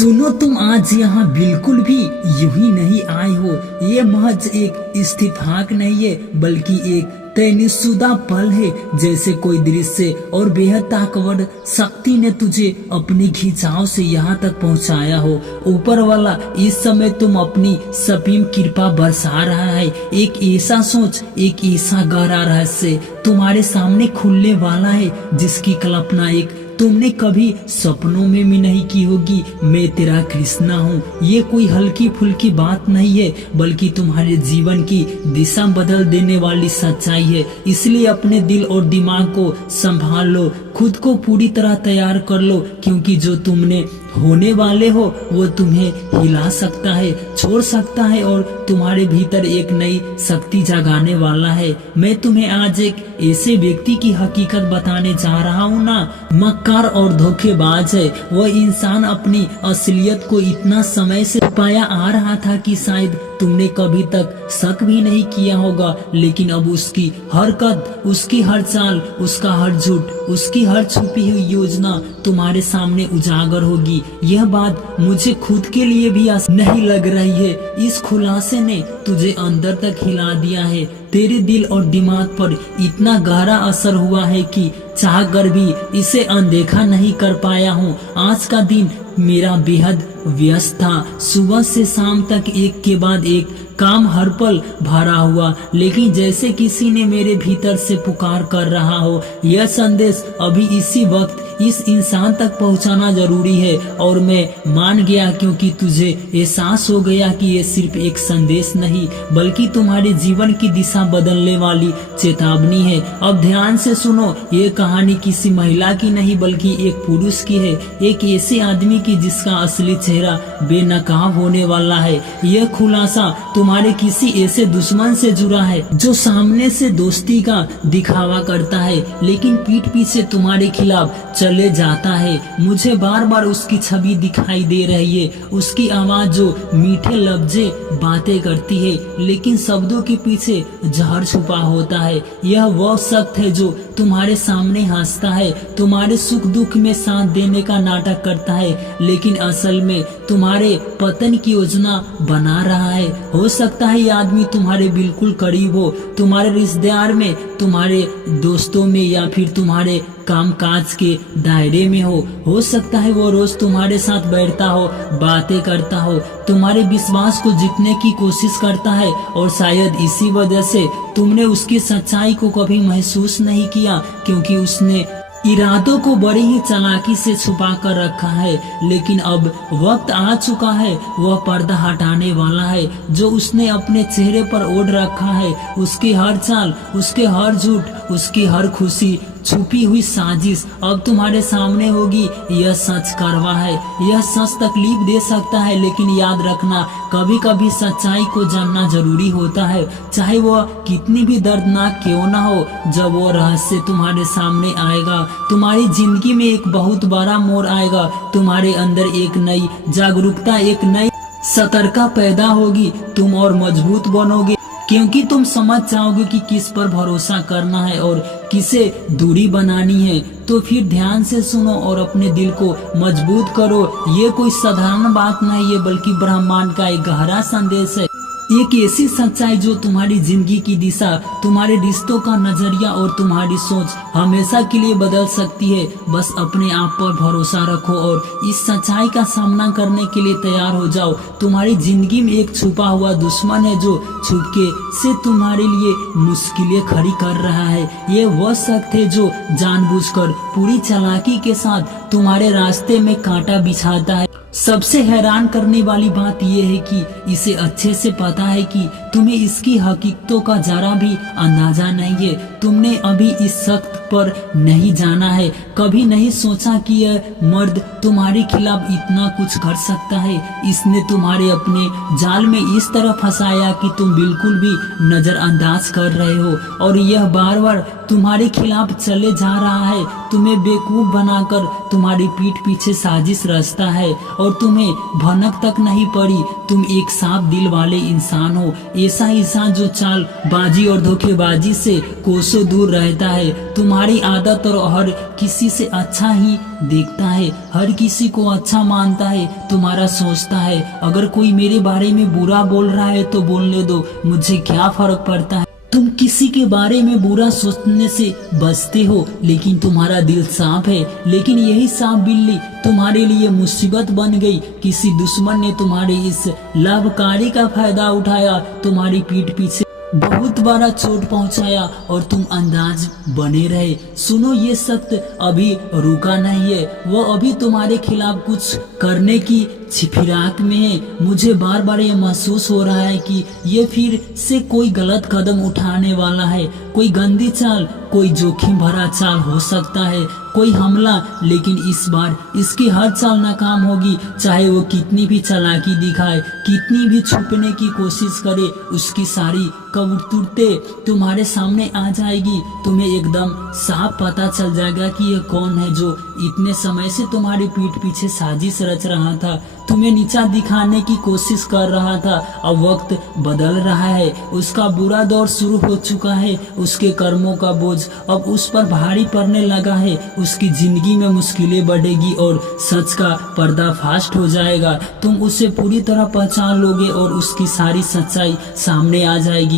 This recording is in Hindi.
सुनो, तुम आज यहाँ बिल्कुल भी यूं ही नहीं आए हो। ये महज एक इत्तेफाक नहीं है, बल्कि एक तयनीशुदा पल है। जैसे कोई दृश्य और बेहद ताकतवर शक्ति ने तुझे अपनी खिंचाव से यहाँ तक पहुँचाया हो। ऊपर वाला इस समय तुम अपनी सपीम कृपा बरसा रहा है। एक ऐसा सोच, एक ऐसा गहरा रहस्य तुम्हारे सामने खुलने वाला है जिसकी कल्पना एक तुमने कभी सपनों में भी नहीं की होगी। मैं तेरा कृष्णा हूँ। ये कोई हल्की फुल्की बात नहीं है, बल्कि तुम्हारे जीवन की दिशा बदल देने वाली सच्चाई है। इसलिए अपने दिल और दिमाग को संभाल लो, खुद को पूरी तरह तैयार कर लो, क्योंकि जो तुमने होने वाले हो वो तुम्हें हिला सकता है, छोड़ सकता है और तुम्हारे भीतर एक नई शक्ति जगाने वाला है। मैं तुम्हें आज एक ऐसे व्यक्ति की हकीकत बताने जा रहा हूँ ना, मक्कार और धोखेबाज है। वह इंसान अपनी असलियत को इतना समय से पाया आ रहा था कि शायद तुमने कभी तक शक भी नहीं किया होगा, लेकिन अब उसकी हर कद, उसकी हर चाल, उसका हर झूठ, उसकी हर छुपी हुई योजना तुम्हारे सामने उजागर होगी। यह बात मुझे खुद के लिए भी नहीं लग रही है। इस खुलासे ने तुझे अंदर तक हिला दिया है। तेरे दिल और दिमाग पर इतना गहरा असर हुआ है कि चाहकर भी इसे अनदेखा नहीं कर पाया हूँ। आज का दिन मेरा बेहद व्यस्त था। सुबह से शाम तक एक के बाद एक काम हर पल भरा हुआ, लेकिन जैसे किसी ने मेरे भीतर से पुकार कर रहा हो, यह संदेश अभी इसी वक्त इस इंसान तक पहुंचाना जरूरी है। और मैं मान गया, क्योंकि तुझे एहसास हो गया कि ये सिर्फ एक संदेश नहीं, बल्कि तुम्हारे जीवन की दिशा बदलने वाली चेतावनी है। अब ध्यान से सुनो, ये कहानी किसी महिला की नहीं, बल्कि एक पुरुष की है। एक ऐसे आदमी की जिसका असली चेहरा बेनकाब होने वाला है। यह खुलासा तुम्हारे किसी ऐसे दुश्मन से जुड़ा है जो सामने से दोस्ती का दिखावा करता है, लेकिन पीठ पीछे तुम्हारे खिलाफ चले जाता है। मुझे बार बार उसकी छवि दिखाई दे रही है, उसकी आवाज जो मीठे लफ्जे बातें करती है, लेकिन शब्दों के पीछे जहर छुपा होता है। यह वह शख्स है जो तुम्हारे सामने हंसता है, तुम्हारे सुख दुख में साथ देने का नाटक करता है, लेकिन असल में तुम्हारे पतन की योजना बना रहा है। हो सकता है ये आदमी तुम्हारे बिल्कुल करीब हो, तुम्हारे रिश्तेदार में, तुम्हारे दोस्तों में, या फिर तुम्हारे कामकाज के दायरे में हो सकता है वो रोज तुम्हारे साथ बैठता हो, बातें करता हो, तुम्हारे विश्वास को जीतने की कोशिश करता है, और शायद इसी वजह से तुमने उसकी सच्चाई को कभी महसूस नहीं किया, क्योंकि उसने इरादों को बड़ी ही चालाकी से छुपा कर रखा है। लेकिन अब वक्त आ चुका है, वह पर्दा हटाने वाला है जो उसने अपने चेहरे पर ओढ़ रखा है। उसकी हर चाल, उसके हर झूठ, उसकी हर खुशी, छुपी हुई साजिश अब तुम्हारे सामने होगी। यह सच कड़वा है, यह सच तकलीफ दे सकता है, लेकिन याद रखना, कभी कभी सच्चाई को जानना जरूरी होता है, चाहे वह कितनी भी दर्दनाक क्यों ना हो। जब वो रहस्य तुम्हारे सामने आएगा, तुम्हारी जिंदगी में एक बहुत बड़ा मोड़ आएगा। तुम्हारे अंदर एक नई जागरूकता, एक नई सतर्कता पैदा होगी। तुम और मजबूत बनोगे, क्योंकि तुम समझ जाओगे कि किस पर भरोसा करना है और किसे दूरी बनानी है। तो फिर ध्यान से सुनो और अपने दिल को मजबूत करो। ये कोई साधारण बात नहीं है, बल्कि ब्रह्मांड का एक गहरा संदेश है। एक ऐसी सच्चाई जो तुम्हारी जिंदगी की दिशा, तुम्हारे रिश्तों का नजरिया और तुम्हारी सोच हमेशा के लिए बदल सकती है। बस अपने आप पर भरोसा रखो और इस सच्चाई का सामना करने के लिए तैयार हो जाओ। तुम्हारी जिंदगी में एक छुपा हुआ दुश्मन है जो छुपके से तुम्हारे लिए मुश्किलें खड़ी कर रहा है। ये वह शख्स है जो जानबूझकर पूरी चालाकी के साथ तुम्हारे रास्ते में कांटा बिछाता है। सबसे हैरान करने वाली बात यह है कि इसे अच्छे से पता है कि तुम्हें इसकी हकीकतों का जरा भी अंदाजा नहीं है। तुमने अभी इस शख्स पर नहीं जाना है, कभी नहीं सोचा कि यह मर्द तुम्हारे खिलाफ इतना कुछ कर सकता है। इसने तुम्हारे अपने जाल में इस तरह फंसाया कि तुम बिल्कुल भी नजरअंदाज कर रहे हो, और यह बार बार तुम्हारे खिलाफ चले जा रहा है। तुम्हें बेवकूफ बनाकर तुम्हारी पीठ पीछे साजिश रचता है, और तुम्हें भनक तक नहीं पड़ी। तुम एक साफ दिल वाले इंसान हो, ऐसा इंसान जो चाल बाजी और धोखेबाजी से कोसों कोसों दूर रहता है। तुम्हारी आदत और हर किसी से अच्छा ही देखता है, हर किसी को अच्छा मानता है, तुम्हारा सोचता है। अगर कोई मेरे बारे में बुरा बोल रहा है तो बोलने दो, मुझे क्या फर्क पड़ता है। तुम किसी के बारे में बुरा सोचने से बचते हो, लेकिन तुम्हारा दिल साफ है। लेकिन यही सांप बिल्ली तुम्हारे लिए मुसीबत बन गई। किसी दुश्मन ने तुम्हारे इस लाभकारी का फायदा उठाया, तुम्हारी पीठ पीछे बहुत बड़ा चोट पहुंचाया और तुम अंदाज बने रहे। सुनो, ये सख्त अभी रुका नहीं है, वो अभी तुम्हारे खिलाफ कुछ करने की फिराक में है। मुझे बार बार ये महसूस हो रहा है कि ये फिर से कोई गलत कदम उठाने वाला है, कोई गंदी चाल, कोई जोखिम भरा चाल हो सकता है, कोई हमला। लेकिन इस बार इसकी हर चाल नाकाम होगी, चाहे वो कितनी भी चालाकी दिखाए, कितनी भी छुपने की कोशिश करे, उसकी सारी कबूतरें तुम्हारे सामने आ जाएगी। तुम्हें एकदम साफ पता चल जाएगा कि ये कौन है जो इतने समय से तुम्हारी पीठ पीछे साजिश रच रहा था, तुम्हें नीचा दिखाने की कोशिश कर रहा था। अब वक्त बदल रहा है, उसका बुरा दौर शुरू हो चुका है, उसके कर्मों का बोझ अब उस पर भारी पड़ने लगा है, उसकी जिंदगी में मुश्किलें बढ़ेगी और सच का पर्दाफाश हो जाएगा। तुम उसे पूरी तरह पहचान लोगे और उसकी सारी सच्चाई सामने आ जाएगी।